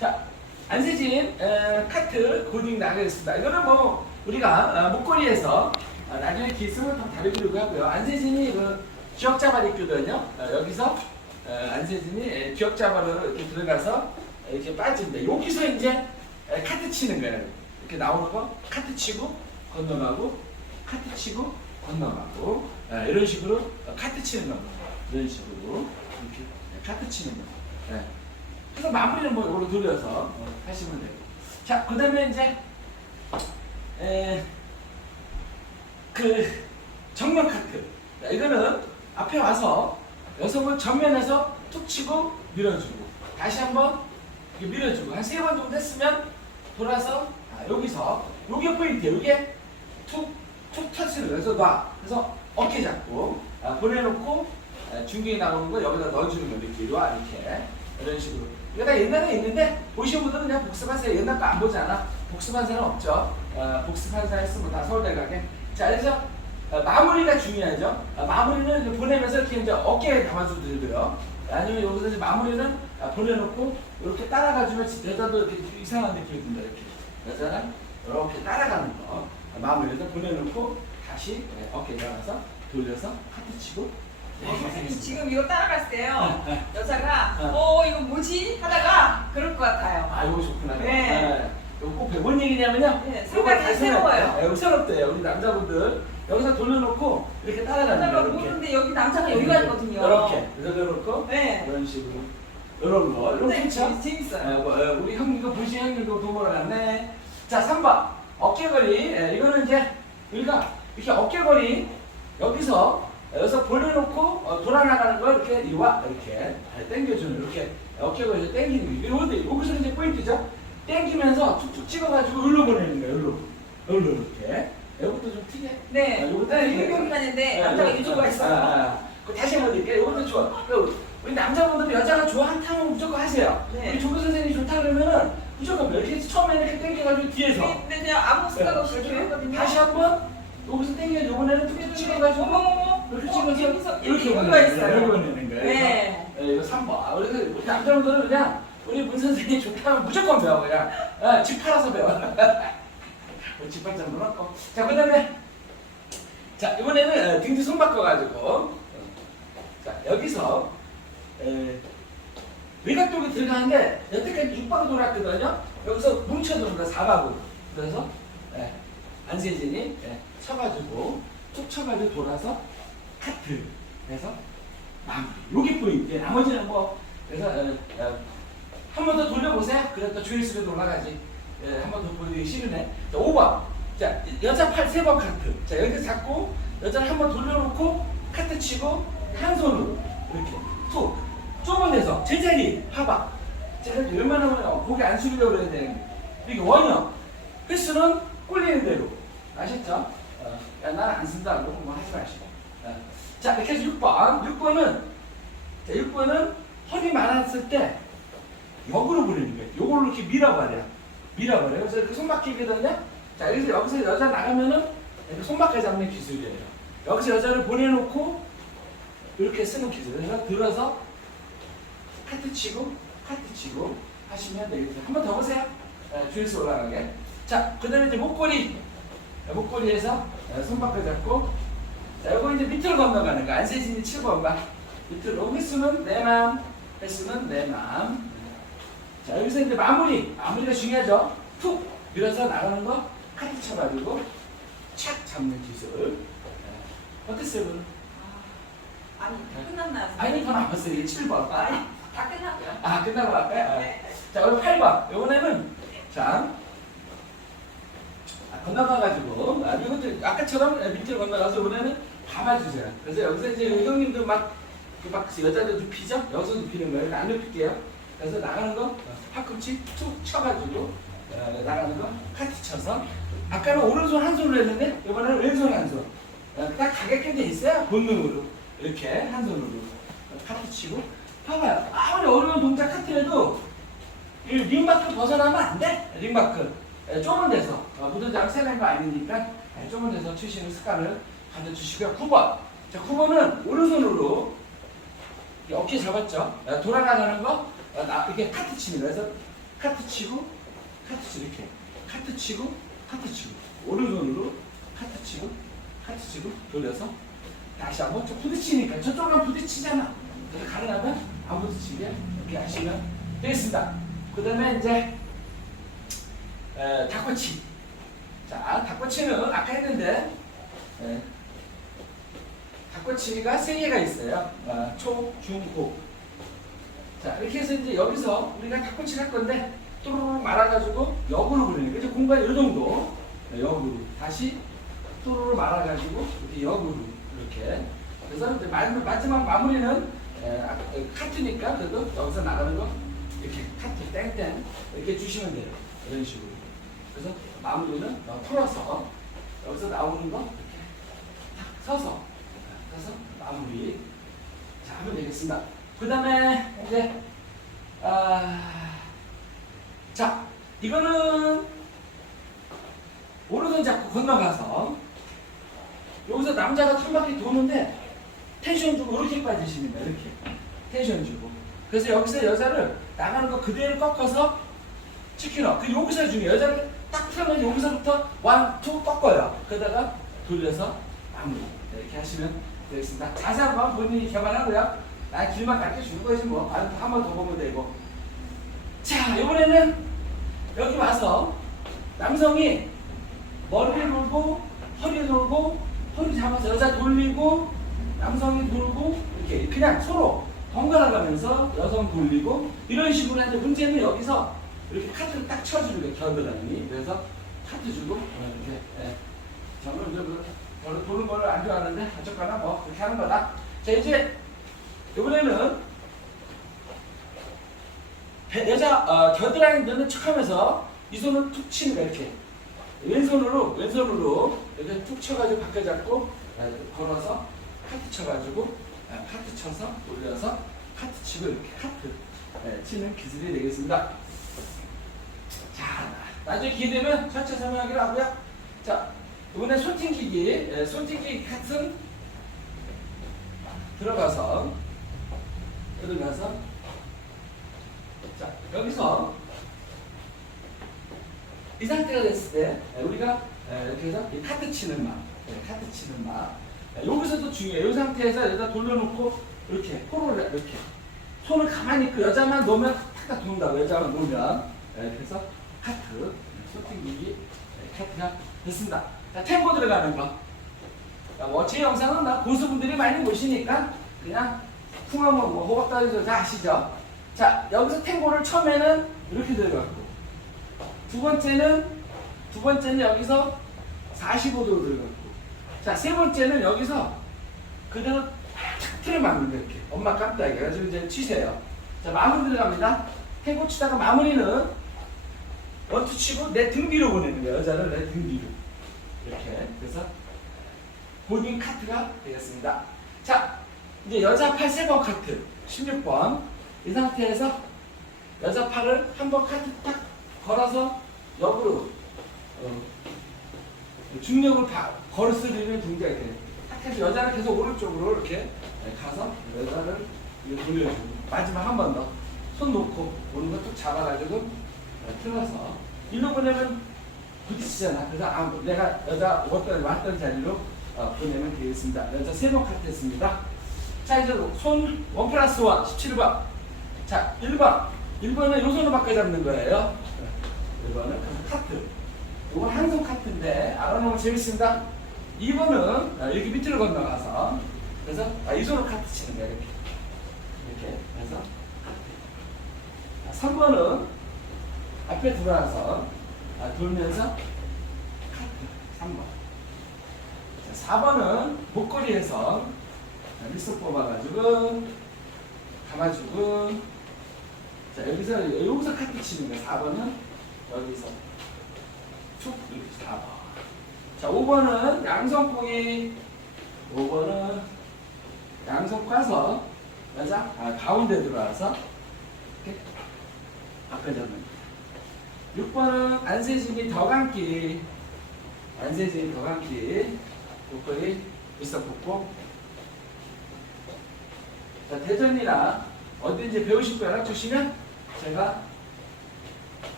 자, 안세진 에, 카트 고딩 나가겠습니다. 이거는 뭐 우리가 어, 목걸이에서 어, 나중에 기승을 좀 다루기로 하고요. 안세진이 그 기억자발 있거든요. 어, 여기서 어, 안세진이 에, 기억자발로 이렇게 들어가서 이렇게 빠진다. 여기서 이제 에, 카트 치는 거예요. 이렇게 나오는 거 카트 치고 건너가고 카트 치고 건너가고 에, 이런 식으로 어, 카트 치는 겁니다. 이런 식으로 이렇게 에, 카트 치는 거. 예. 그래서 마무리는 뭐 이걸로 돌려서 어, 하시면 되고. 자, 그 다음에 이제, 에, 그, 정면 카트. 자, 이거는 앞에 와서 여성을 정면에서 툭 치고 밀어주고, 다시 한번 밀어주고, 한 세 번 정도 했으면 돌아서, 아, 여기서, 요게 포인트예요. 요게 툭, 툭 터치를 그래서 놔. 그래서 어깨 잡고, 아, 보내놓고, 아, 중경이 나오는 거 여기다 넣어주는 거 이렇게, 와, 이렇게. 이런 식으로. 이거 다 옛날에 있는데 보신 분들은 그냥 복습하세요. 옛날 거 안 보잖아. 복습한 사람 없죠. 어, 복습한 사람 있으면 다 서울대 가게. 자, 그래서 어, 마무리가 중요하죠. 어, 마무리는 보내면서 이렇게 이제 어깨에 담아주더라고요. 아니면 여기서 이제 마무리는 아, 보내놓고 이렇게 따라가주면 여자도 이렇게 이상한 느낌이 든다. 이렇게 여자는 이렇게 따라가는 거. 아, 마무리해서 보내놓고 다시 네, 어깨에 담아서 돌려서 하트 치고 네, 선생님 지금 이거 따라갔을 때요 네. 여자가 네. 어 이거 뭐지 하다가 그럴 것 같아요 아, 이거 좋구나. 네. 이거 꼭 배- 뭔 얘기냐면요. 네, 이거 생각이 다 새로워요. 네, 이거 새롭대요. 우리 남자분들 여기서 돌려놓고 이렇게 따라가는 여자가 거예요. 이렇게. 모르는데 여기 남자가 여기가 있거든요 이렇게 돌려놓고 네 이런 식으로 이런 거. 이런 거 근데 좋죠? 재- 재밌어요 네, 뭐, 어, 우리 형 이거 보신 형님도 도모를 갔네. 자, 3번 어깨걸이. 예, 이거는 이제 우리가 이렇게 어깨걸이 여기서 여기서 보내놓고 어, 돌아나가는 걸 이렇게 이와 이렇게 당겨주는 이렇게 어깨걸이 당기는 게 이런데 여기서 이제 포인트죠. 당기면서 툭툭 찍어가지고 여기로 보내는 거예요. 여기로 여기로 이렇게. 이것도 좀. 아, 네 요것도 네, 튀게. 유니폼 다녔는데 네, 남자가 네. 이쪽으로 아, 아, 아. 그 다시 한번 드릴게요. 이것도 좋아. 그 우리 남자분들은 여자가 좋아한다면 무조건 하세요. 네. 우리 조교 선생님이 좋다 그러면은 무조건 이렇게 처음에 이렇게 당겨가지고 뒤에서 근데 그냥 아무 생각 없이 이렇게 했거든요 다시 한번 여기서 당겨 이번에는 툭툭 찍어가지고 이렇게 어, 찍어서 여기서 이렇게 보내는 있어요. 이렇게 보내는 거예요. 네. 그래서, 예, 이거 3번. 아, 우리 우리 남자분들은 그냥 우리 문 선생님이 좋다면 무조건 배워 그냥 아, 집 팔아서 배워. 뭐집 팔자 놀았고. 자 그다음에 자 이번에는 어, 등뒤 손 바꿔가지고 자 여기서 에, 외곽쪽에 들어가는데 여태까지 6박 돌았거든요. 여기서 뭉쳐도는 거 4박으로. 그래서 예, 안세진이 예, 쳐가지고 툭 쳐가지고 돌아서 카트 해서 마무리. 요게 포인트. 나머지는 뭐 그래서 한 번 더 돌려보세요. 그랬다 조회수도 올라가지. 예, 한번 더 보여드리기 싫으네. 자, 5번. 자, 여자 팔 세 번 카트. 자, 여기 잡고 여자를 한 번 돌려놓고 카트 치고 한 손으로 이렇게 툭 좁은 데서 제자리 하박. 제가 웬만하면 고개 안 숙이려고 그래야 되는 게 이게 원형. 횟수는 꼴리는 대로. 아셨죠? 어, 야, 난안 쓴다고 뭐 하지 마시고. 어. 자, 이렇게 해서 6번. 6번은 자, 6번은 허리 많았을 때 역으로 보내는 거예요. 요걸로 이렇게 밀어버려. 밀어버려. 그래서 이렇게 손바뀌거든요. 자, 여기서 여기서 여자 나가면은 이렇게 손바퀴 잡는 기술이에요. 여기서 여자를 보내놓고 이렇게 쓰는 기술. 그래서 들어서 카트 치고 카트 치고 하시면 되겠죠. 한번 더 보세요. 네, 주에서 올라가게. 자, 그 다음에 이제 목걸이. 네, 목걸이에서 네, 손바퀴 잡고 자, 요거 이제 밑으로 건너가는 거. 안세진이 7번 봐. 밑으로. 횟수는 내 마음. 횟수는 내 마음. 자, 여기서 이제 마무리. 마무리가 중요하죠. 툭 밀어서 나가는 거 카트 쳐가지고 착 잡는 기술. 네. 어땠어요, 오늘? 아, 아니 다 끝났나요? 아니, 더 남았어요. 이게 7번. 아니 다 끝났고요 아, 끝나고 갈까요? 아. 네. 자, 오늘 8번. 요번에는, 자, 아, 건너가가지고, 아, 이것도 아까처럼 밑으로 건너가서 이번에는 감아주세요. 그래서 여기서 이제 형님도 막, 그막 여자들 눕히죠? 여기서 눕히는 거예요. 안 눕힐게요. 그래서 나가는 거, 팔꿈치 툭 쳐가지고, 어, 나가는 거, 카트 쳐서. 아까는 오른손 한 손으로 했는데, 이번에는 왼손 한 손. 어, 딱 가게끔 돼 있어요. 본능으로. 이렇게 한 손으로. 어, 카트 치고. 봐봐요. 아무리 어려운 동작 카트해도 이 링바크 벗어나면 안 돼. 링바크. 예, 좁은 데서 어, 무도장 세는 거 아니니까 예, 좁은 데서 치시는 습관을 가져주시고요. 9번. 자, 9번은 오른손으로 어깨 잡았죠. 예, 돌아가는 거 어, 나, 이렇게 카트 거. 그래서 카트 치고 카트 치고 이렇게 카트 치고 카트 치고 오른손으로 카트 치고 카트 치고 돌려서 다시 한번 좀 부딪히니까 저쪽랑 부딪히잖아. 그래서 가능하면 안 부딪히게 이렇게 하시면 되겠습니다. 그 다음에 이제 에, 닭꼬치. 자, 닭꼬치는 아까 했는데 에, 닭꼬치가 세 개가 있어요. 어, 초, 중, 고. 자, 이렇게 해서 이제 여기서 우리가 닭꼬치를 할 건데 또르르 말아가지고 역으로 그리는 거죠. 공간이 이 정도 네, 역으로 다시 또르르 말아가지고 이렇게 역으로 이렇게 그래서 이제 마- 마지막 마무리는 에, 아, 에, 카트니까 그래도 여기서 나가는 거 이렇게 카트 땡땡 이렇게 주시면 돼요. 이런 식으로. 그래서 마무리는 어, 풀어서 여기서 나오는 거 이렇게 탁 서서 서서 마무리. 자 하면 되겠습니다. 그 다음에 이제 아, 자 이거는 오른손 잡고 건너가서 여기서 남자가 한 바퀴 도는데 텐션 주고 이렇게 거예요 이렇게. 텐션 주고. 그래서 여기서 여자를 나가는 거 그대로 꺾어서 치킨업 그 여기서 중요해요 여자를 딱 풀면 여기서부터 원투 꺾어요. 그러다가 돌려서 마무리. 이렇게 하시면 되겠습니다. 자세한 건 본인이 개발하고요. 나 길만 가르쳐 주는 거지 뭐. 한 번 더 보면 되고. 자 이번에는 여기 와서 남성이 머리를 돌고 허리를 돌고 허리 잡아서 여자 돌리고 남성이 돌고 이렇게 그냥 서로 번갈아 가면서 여성 돌리고 이런 식으로 하는데 문제는 여기서 이렇게 카드를 딱 쳐주는 거예요 겨드랑이 그래서 카드 주고 어, 이렇게 예. 저는 이제 그 별로 도는 거를 안 좋아하는데 어쨌거나 뭐 그렇게 하는 거다 자 이제 이번에는 배- 여자 어, 겨드랑이 넣는 척하면서 이 손을 툭 치는 거야 이렇게 왼손으로 왼손으로 이렇게 툭 쳐가지고 바꿔 잡고 아, 걸어서 카트 쳐가지고 아, 카트 쳐서 올려서 카트 치고 이렇게 카트 예, 치는 기술이 되겠습니다. 자 나중에 기회 되면 전체 설명하기로 하고요. 자 이번에 손팅기기 예, 손팅기기 카트 들어가서 들어가서 자 여기서 이 상태가 됐을 때 에, 우리가 에, 이렇게 해서 이 카트 치는 맛, 네, 카트 치는 맛. 에, 여기서도 중요해요. 이 상태에서 여자 돌려놓고 이렇게 코를 이렇게 손을 가만히 있고 여자만 놓으면 탁탁 돈다고 여자만 놓으면 에, 그래서 카트 소팅기기 에, 카트가 됐습니다. 자 템포 들어가는 거. 자, 뭐, 제 영상은 나 고수분들이 많이 보시니까 그냥 풍화뭐 뭐 호박다리도 다 아시죠? 자 여기서 탱고를 처음에는 이렇게 들어갔고 두 번째는 두 번째는 여기서 45도로 들어갔고 자 세 번째는 여기서 그대로 탁 막는 거 이렇게. 엄마 깜짝이야 그래서 이제 치세요. 자 마무리 들어갑니다. 탱고 치다가 마무리는 원투 치고 내 등 뒤로 보내는 거예요. 여자를 내 등 뒤로 이렇게. 그래서 본인 카트가 되겠습니다. 자 이제 여자 팔 세 번 카트 16번. 이 상태에서 여자 팔을 한 번 카트 딱 걸어서 역으로 어, 중력을 다 걸스리는 동작이 돼요. 딱 해서 여자는 계속 오른쪽으로 이렇게 가서 여자를 돌려주고 마지막 한 번 더 손 놓고 오른손 툭 잡아가지고 어, 틀어서. 일로 보내면 부딪히잖아. 그래서 아, 내가 여자 왔던, 왔던 자리로 어, 보내면 되겠습니다. 여자 세번 카트 했습니다. 자 이제 손 원 플러스 원 17번. 자 1번. 1번은 요 손으로 바꿔 잡는 거예요. 1번은 카트 이건 한 손 카트인데 알아놓으면 재밌습니다. 2번은 아, 이렇게 밑으로 건너가서. 그래서 아, 이 손으로 카트 치는 거예요 이렇게. 이렇게 해서 카트 자, 3번은 앞에 들어와서 아, 돌면서? 카트 3번. 자, 4번은 목걸이에서 자, 밑속 뽑아가지고 감아주고 자 여기서 여기서 카트 치는 거야. 4번은 여기서. 툭 이렇게 4번. 자 5번은 양손콩이. 5번은 양손 꽈서 여자 아, 가운데 들어와서 이렇게 바꿔 잡는 6번은 안세진이 더 감기 안세진이 더 감기 목걸이 뽑고 자, 대전이나 어딘지 배우실 거 연락 주시면 제가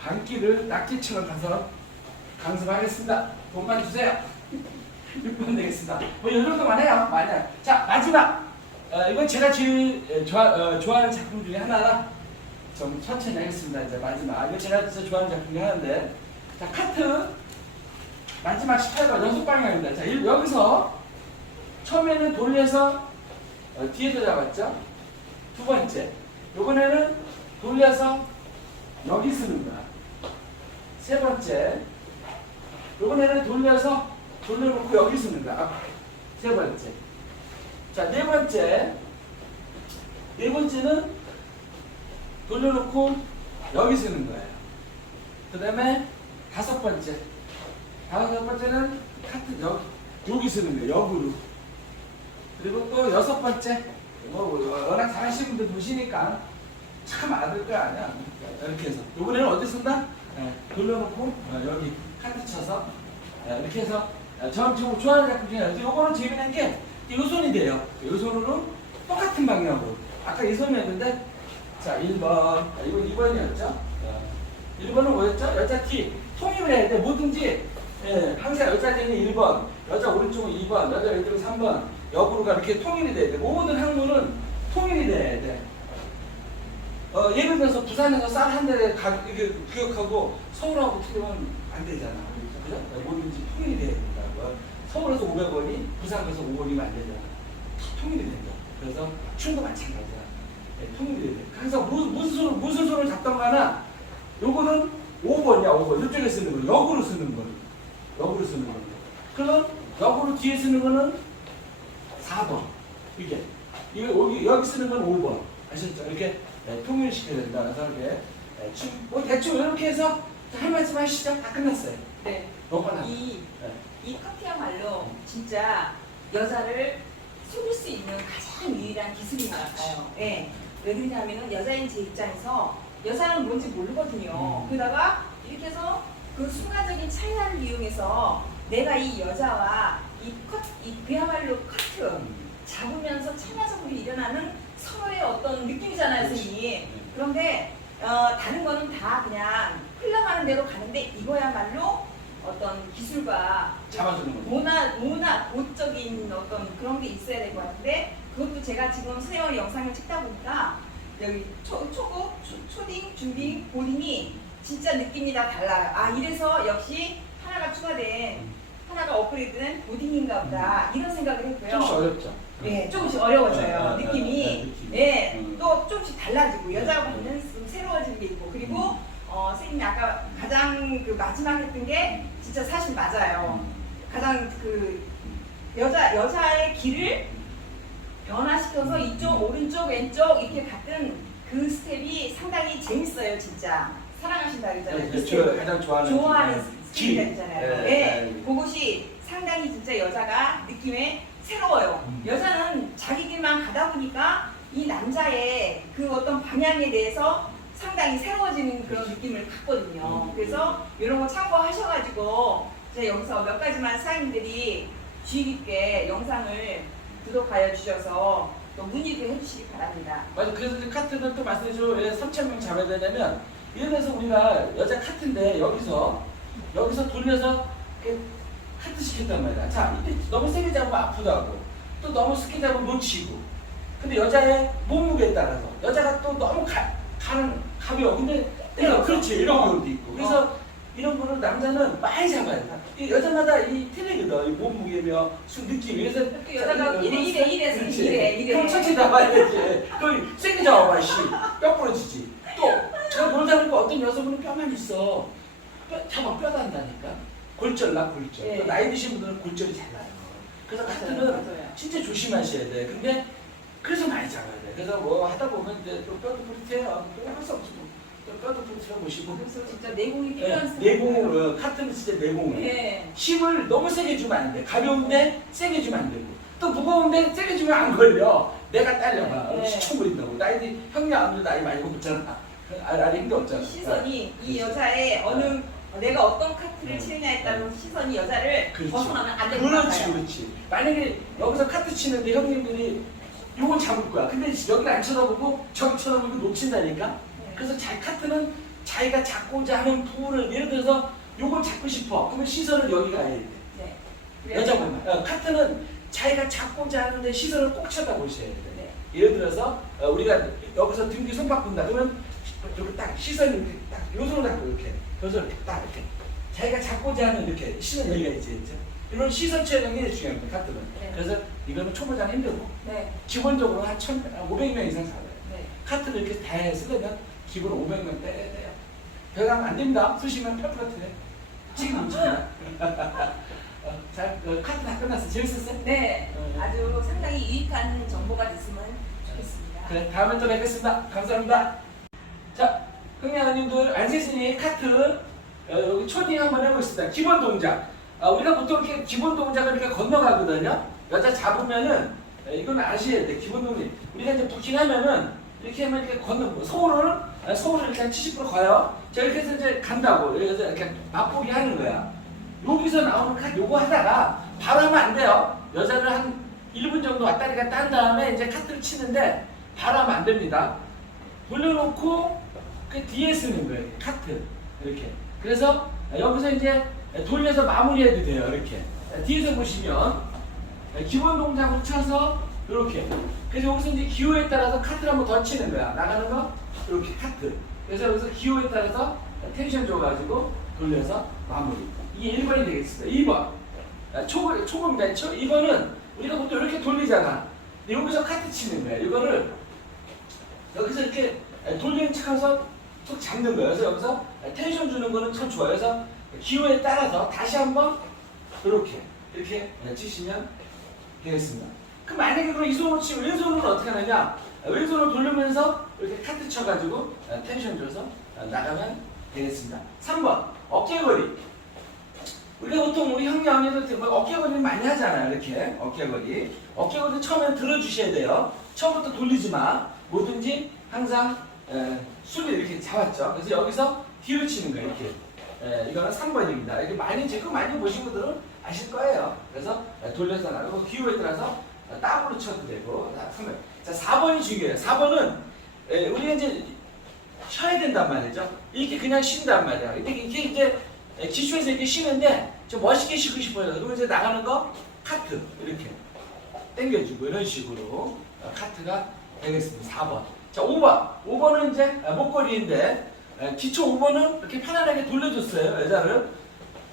반기를 낙지처럼 가서 강습하겠습니다. 돈만 주세요. 6번 되겠습니다. 뭐이 정도만 해요. 많이 자 마지막 어, 이건 제가 제일 에, 좋아, 어, 좋아하는 작품 중에 하나라 좀 천천히 하겠습니다. 이제 마지막 이거 제가 진짜 좋아하는 작품 중에 하나인데 자 카트 마지막 18번 연속 방향입니다. 자 이- 여기서 처음에는 돌려서 어, 뒤에서 잡았죠. 두 번째 이번에는 돌려서 여기 쓰는 거야. 세 번째 이번에는 돌려서 돌려놓고 여기 쓰는 거야. 세 번째 자, 네 번째. 네 번째는 돌려놓고 여기 쓰는 거예요. 그 다음에 다섯 번째. 다섯 번째는 카트 여기, 여기 쓰는 거예요. 역으로. 그리고 또 여섯 번째. 뭐, 워낙 잘하시는 분들 보시니까 참 알을 거 아니야. 이렇게 해서. 요번에는 어디 쓴다? 네, 돌려놓고 어, 여기 카트 쳐서 네, 이렇게 해서 어, 전 지금 좋아하는 작품 중에. 요거는 재미난 게요 손이 돼요. 요 손으로 똑같은 방향으로. 아까 이 손이었는데, 자, 1번. 아, 이건 2번이었죠? 1번은 뭐였죠? 여자 T. 통일을 해야 돼. 뭐든지, 예, 항상 여자 T는 1번, 여자 오른쪽은 2번, 여자 왼쪽은 3번, 역으로가 이렇게 통일이 돼야 돼. 모든 항문은 통일이 돼야 돼. 어, 예를 들어서 부산에서 쌀 한 대를 가, 이게 기억하고 서울하고 틀리면 안 되잖아. 그죠? 뭐든지 통일이 돼야 된다고. 서울에서 500원이 부산 가서 5원이면 안 되잖아. 다 통일이 된다. 그래서 춤도 마찬가지야. 네, 통일이 돼. 그래서 무, 무슨 손을, 무슨 손을 잡던 가나 요거는 5번이야, 5번. 이쪽에 쓰는 거. 역으로 쓰는 거. 역으로 쓰는 거. 그럼 역으로 뒤에 쓰는 거는 4번. 이게. 이거 여기, 여기 쓰는 건 5번. 아셨죠? 이렇게 네, 통일시켜야 된다. 그래서 이렇게 네, 춤, 뭐 대충 이렇게 해서 할 말씀 하시죠. 다 끝났어요. 네. 하나. 이, 네. 이 커피야말로 진짜 여자를 속일 수 있는 가장 유일한 기술인 것 같아요. 예. 왜 그러냐면은 여자인 제 입장에서 여자는 뭔지 모르거든요. 음. 그러다가 이렇게 해서 그 순간적인 차이를 이용해서 내가 이 여자와 이 컷, 이 그야말로 커트 음. 잡으면서 참나적으로 일어나는 서로의 어떤 느낌이잖아요, 그렇지. 선생님. 네. 그런데 어, 다른 거는 다 그냥 흘러가는 대로 가는데 이거야말로 어떤 기술과 잡아주는 거죠. 문화, 문화, 고적인 어떤 그런 게 있어야 될 것 같은데 그것도 제가 지금 수영 영상을 찍다 보니까 여기 초, 초급, 초, 초딩, 중딩, 고딩이 진짜 느낌이 다 달라요. 아 이래서 역시 하나가 추가된 하나가 업그레이드된 고딩인가 보다 이런 생각을 했고요. 조금씩 어렵죠. 예, 조금씩 어려워져요. 네, 네, 느낌이. 네, 네, 음. 또 조금씩 달라지고, 여자가 음. 보면 좀 새로워지는 게 있고, 그리고, 음. 어, 선생님이 아까 가장 그 마지막 했던 게 진짜 사실 맞아요. 음. 가장 그, 여자, 여자의 길을 변화시켜서 이쪽, 오른쪽, 왼쪽 이렇게 갔던 그 스텝이 상당히 재밌어요, 진짜. 사랑하신다 그러잖아요. 그 네, 저 스텝을. 가장 좋아하는 좋아하는 길. 스타일이 있잖아요. 네, 예, 네. 그것이 상당히 진짜 여자가 느낌에 새로워요. 음. 여자는 자기 길만 가다 보니까 이 남자의 그 어떤 방향에 대해서 상당히 새로워지는 그런 느낌을 갖거든요. 음. 그래서 이런 거 참고하셔가지고 제가 여기서 몇 가지만 사장님들이 주의 깊게 영상을 구독하여 주셔서 또 문의도 해주시기 바랍니다. 맞아. 그래서 그 카트는 또 말씀해줘. 왜 3천 명 잡아야 되냐면 예를 들어서 우리가 여자 카트인데 여기서 여기서 돌려서 이렇게 카트 시켰단 말이야. 자, 이때 너무 세게 잡으면 아프도 하고 또 너무 세게 잡으면 놓치고. 근데 여자의 몸무게에 따라서 여자가 또 너무 가, 가는 가벼워. 근데 내가 그렇지 이런 경우도 있고. 그래서 이런 거를 남자는 많이 잡아야 돼. 이 여자마다 이 틀리거든. 이 몸무게며 수 느낌이. 그래서 그 여자가 이래 이래 이래 그렇지. 이래 이래 그럼 천천히 잡아야지. 그럼 세게 잡아봐, 씨. 뼈 부러지지. 또, 제가 놀자니까 어떤 여성분은 뼈만 있어. 뼈, 잡아, 뼈 단다니까. 골절 나, 골절. 예. 또 나이 드신 분들은 골절이 잘 나요. 그래서 카트는. 진짜 조심하셔야 돼. 근데, 그래서 많이 잡아야 돼. 그래서 뭐 하다 보면 이제 또 뼈도 부러져요. 또할수 없지 뭐. 또 뼈도 부러져 보시고. 그래서 진짜 내공이 네, 필요한 내공으로, 카트는 진짜 내공으로. 예. 힘을 너무 세게 주면 안 돼. 가벼운데 세게 주면 안 되고. 또 무거운데 세게 주면 안 걸려. 내가 딸려봐. 네. 시청버린다고. 나이, 형님 아무래도 나이 많이 먹었잖아. 아, 나이 힘도 없잖아. 시선이 이 그렇지. 여자의 어느 내가 어떤 카트를 네. 치느냐에 따른 시선이 여자를 그렇지. 벗어나면 안 되는 것 그렇지. 그렇지. 만약에 여기서 카트 치는데 형님들이 요건 잡을 거야. 근데 여기를 안 쳐다보고 저기 쳐다보고 놓친다니까? 네. 그래서 잘 카트는 자기가 잡고자 하는 부분을 예를 들어서 요걸 잡고 싶어. 그러면 시선은 여기 가야 돼. 네. 그래서- 여자분 어, 카트는 자기가 잡고자 하는데 시선을 꼭 쳐다보셔야 돼. 네. 예를 들어서 어, 우리가 여기서 등 뒤 손 바꾼다 그러면 이렇게 딱 시선이 이렇게 딱요 손을 잡고 이렇게 요 손을 이렇게 딱 이렇게 자기가 잡고자 하는 이렇게 시선 여기가 있지 있죠. 이런 시선 촬영이 중요합니다 카트는. 네. 그래서 이거는 초보자는 힘들고 네. 기본적으로 한 천, 500명 이상 살아요. 네. 카트를 이렇게 다 쓰려면 기본 500명 떼야 돼요. 배가면 안 됩니다. 쓰시면 펴프러트네. 지금 움직이나. 어, 잘, 어, 카트 다 끝났어. 재밌었어요? 네. 어. 아주 상당히 유익한 정보가 됐으면 좋겠습니다. 그래, 다음에 또 뵙겠습니다. 감사합니다. 자, 흥미아님들 안세진이 카트 어, 여기 초딩 한번 해보겠습니다. 기본 동작. 아, 우리가 보통 이렇게 기본 동작을 이렇게 건너가거든요. 여자 잡으면은 에, 이건 아셔야 돼. 기본 동작. 우리가 이제 부킹하면은 이렇게 하면 이렇게 건너 뭐 서울을 아, 이렇게 한70% 가요. 자 이렇게 해서 이제 간다고. 그래서 이렇게 맛보기 하는 거야. 여기서 나오는 카드 요거 하다가 바로 하면 안 돼요. 여자를 한 1분 정도 왔다리 갔다 한 다음에 이제 카트를 치는데 바로 하면 안 됩니다. 돌려놓고 그 뒤에 쓰는 거예요. 카트. 이렇게. 그래서 여기서 이제 돌려서 마무리해도 돼요. 이렇게. 뒤에서 보시면 기본 동작으로 쳐서 이렇게. 그래서 여기서 이제 기호에 따라서 카트를 한번 더 치는 거야. 나가는 거 이렇게 카트. 그래서 여기서 기호에 따라서 텐션 줘가지고 돌려서 마무리. 이게 1번이 되겠습니다. 2번. 초, 초보입니다. 초, 2번은 우리가 보통 이렇게 돌리잖아. 근데 여기서 카트 치는 거야. 이거를 여기서 이렇게 돌리는 척 하면서 툭 잡는 거예요. 그래서 여기서 텐션 주는 거는 참 좋아요. 그래서 기호에 따라서 다시 한번 이렇게 이렇게 치시면 되겠습니다. 그럼 만약에 그럼 이 손으로 치면 왼손으로 어떻게 하느냐? 왼손으로 돌리면서 이렇게 카트 쳐가지고 텐션 줘서 나가면 되겠습니다. 3번 어깨거리. 우리가 보통 우리 형님 언니들 뭐 어깨거리 많이 하잖아요. 이렇게 어깨거리. 어깨거리 처음엔 들어주셔야 돼요. 처음부터 돌리지 마. 뭐든지 항상 에, 수를 이렇게 잡았죠. 그래서 여기서 뒤로 치는 거예요. 이렇게. 에, 이거는 3번입니다. 이렇게 많이 지금 많이 보신 분들은 아실 거예요. 그래서 에, 돌려서 나가고 기호에 따라서 어, 따블로 쳐도 되고. 자, 3번. 자, 4번이 중요해요. 4번은 에, 우리가 이제 쉬어야 된단 말이죠. 이렇게 그냥 쉰단 말이야. 이렇게, 이게 이제 에, 기초에서 이렇게 쉬는데 좀 멋있게 쉬고 싶어요. 그러면 이제 나가는 거 카트 이렇게 당겨주고 이런 식으로 어, 카트가 되겠습니다. 4번. 자, 5번. 5번은 이제 아, 목걸이인데 에, 기초 5번은 이렇게 편안하게 돌려줬어요. 여자를.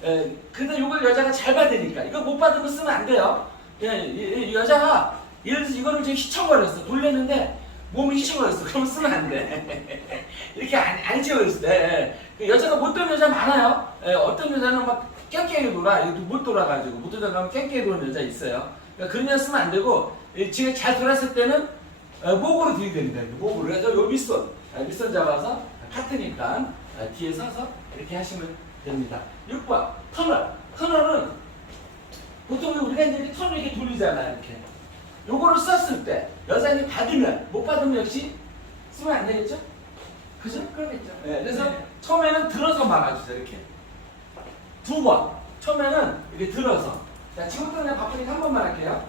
에, 근데 이걸 여자가 잘 받으니까 이거 못 받으면 쓰면 안 돼요. 예, 여자가 예를 들어서 이거를 지금 휘청거렸어. 돌렸는데 몸이 휘청거렸어. 그럼 쓰면 안 돼. 이렇게 안, 안 채워있을 때. 그 여자가 못 되는 여자 많아요. 예, 어떤 여자는 막 깽깽이 돌아. 이거 못 돌아가지고. 못 돌아가면 깽깽이 도는 여자 있어요. 그러니까 그런 여자 쓰면 안 되고, 예, 지금 잘 돌았을 때는 어, 목으로. 이렇게 목으로. 그래서 요 밑선. 아, 밑선 잡아서 카트니까 아, 뒤에 서서 이렇게 하시면 됩니다. 6번. 터널. 터널은 보통 우리가 이제 턴을 이렇게 돌리잖아. 이렇게. 요거를 썼을 때 여자니 받으면 못 받으면 역시 쓰면 안 되겠죠? 그죠? 그러겠죠. 네, 그래서 처음에는 들어서 막아주세요. 이렇게 두 번. 처음에는 이렇게 들어서. 자, 지금부터 그냥 바쁘니까 한 번만 할게요.